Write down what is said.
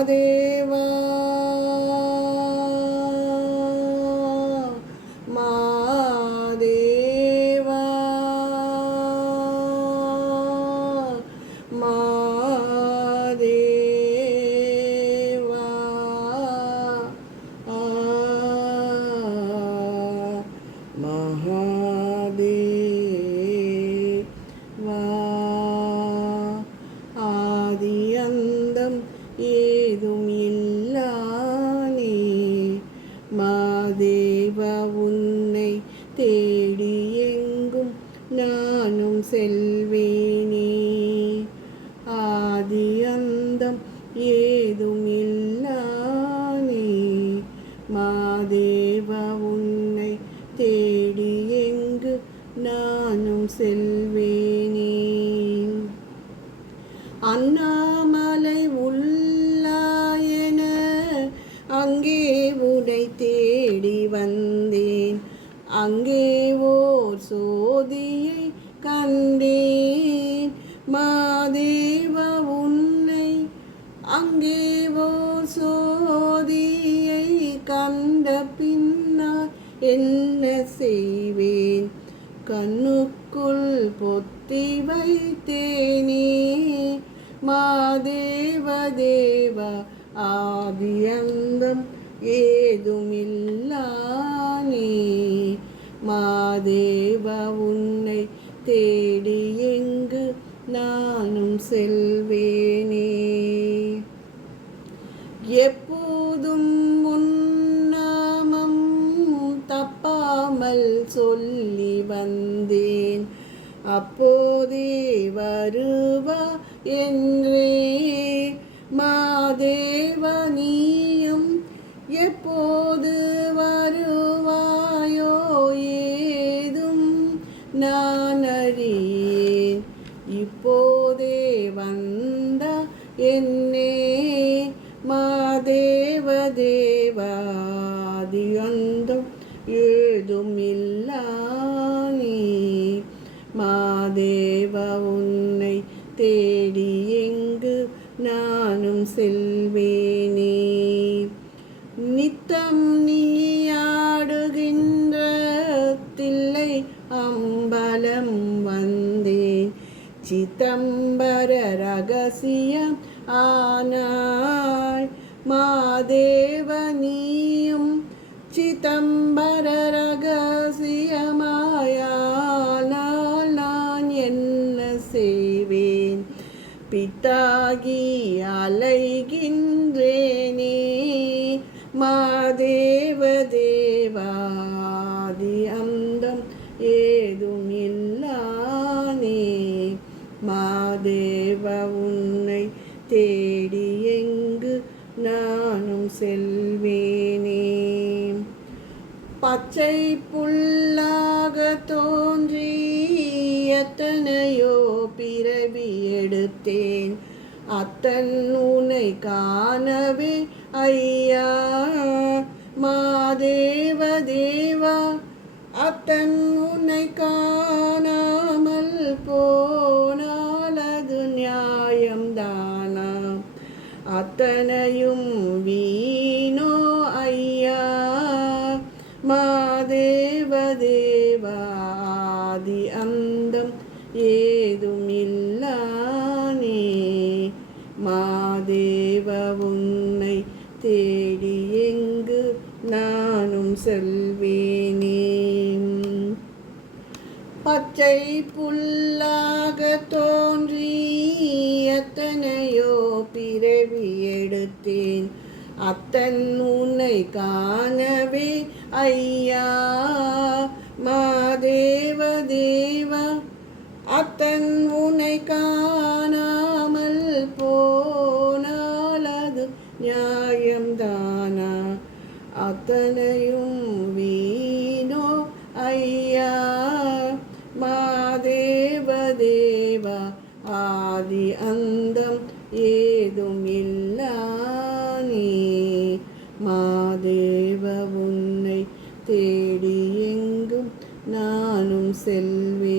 महादेव ஏதும் இல்லானே மாதேவா உன்னை தேடி எங்கும் நானும் செல்வேனே. ஆதி அந்தம் ஏதும் இல்லானே மாதேவா உன்னை தேடி எங்கு நானும் செல்வேன். அங்கே ஓர் சோதியை கண்டேன். மாதேவ உன்னை அங்கே ஓர் சோதியை கண்ட பின்னால் என்ன செய்வேன்? கண்ணுக்குள் பொத்தி வைத்தேனே. மாதேவ தேவ ஆதியந்தம் ஏதுமில்லானே. மாதேவ உன்னை தேடி எங்கு நானும் செல்வேனே. எப்போதும் முன்னாமம் தப்பாமல் சொல்லி வந்தேன். அப்போதே வருவா என்றே. மாதேவ நீயும் எப்போது என்னே மாதேவ தேவாதி அந்தம் ஏதும் இல்லானே மாதேவ உன்னை தேடி எங்கு நானும் செல்வேனே நித்தம் நீயாடுகின்ற தில்லை அம்பலம் வந்தேன் சிதம்பர மாதேவனியும் சிதம்பர ரகசியமாயானால் நான் என்ன செய்வேன் பித்தாகி அலைகின்றேனே மாதேவ நானும் செல்வேனே. பச்சை புல்லாக தோன்றி எத்தனையோ பிறவி எடுத்தேன். அத்தன் உனை காணவே ஐயா. மாதேவ தேவா அத்தன் உன்னை காணாமல் போனால் அது நியாயம்தானா? அத்தனையும் தேடி எங்கு நானும் செல்வேனே. பச்சை புல்லாக தோன்றி எத்தனையோ பிறவி எடுத்தேன். அத்தன் உன்னை காணவே ஐயா மாதேவ தேவா. அத்தன் நியாயம்தானா அத்தனையும் வீணோ ஐயா. மாதேவ தேவா ஆதி அந்தம் ஏதும் இல்லானே மாதேவ உன்னை தேடி எங்கும் நானும் செல்வேனே.